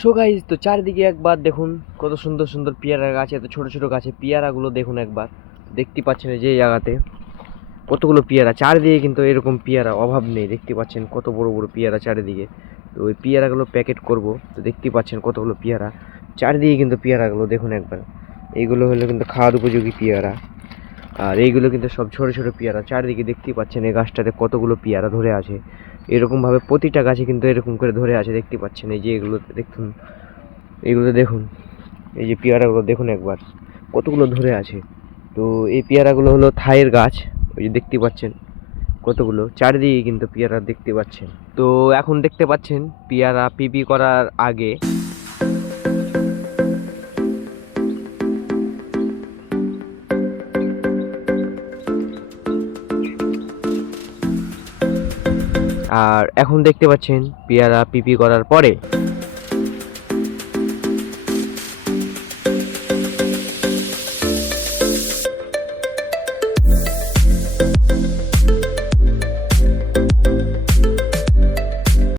So guys, তো চারিদিকে একবার দেখুন কত সুন্দর সুন্দর পেয়ারা গাছ, এত ছোট ছোট গাছে পেয়ারাগুলো দেখুন একবার। দেখতে পাচ্ছেন এই যে এই জায়গাতে কতগুলো পেয়ারা, চারিদিকে কিন্তু এরকম পেয়ারা অভাব নেই। দেখতে পাচ্ছেন কত বড় বড় পেয়ারা চারিদিকে। তো ওই পেয়ারাগুলো প্যাকেট করব, তো দেখতে পাচ্ছেন কতগুলো পেয়ারা চারিদিকে কিন্তু পেয়ারাগুলো দেখুন একবার। এইগুলো হলো কিন্তু খাওয়ার উপযোগী পেয়ারা, আর এইগুলো কিন্তু সব ছোট ছোট পেয়ারা। চারিদিকে দেখতেই পাচ্ছেন এই গাছটাতে কতগুলো পেয়ারা ধরে আছে। এরকম ভাবে প্রতিটা গাছে কিন্তু এরকম করে ধরে আছে, দেখতে পাচ্ছেন। এই যে এগুলো দেখুন, এগুলো দেখুন, এই যে পেয়ারাগুলো দেখুন একবার কতগুলো ধরে আছে। তো এই পেয়ারাগুলো হলো থাইয়ের গাছ, ওই যে দেখতে পাচ্ছেন কতগুলো চারিদিকে কিন্তু পেয়ারা দেখতে পাচ্ছেন। তো এখন দেখতে পাচ্ছেন পেয়ারা পিপি করার আগে আর এখন দেখতে পাচ্ছেন পেয়ারা পিপি করার পরে।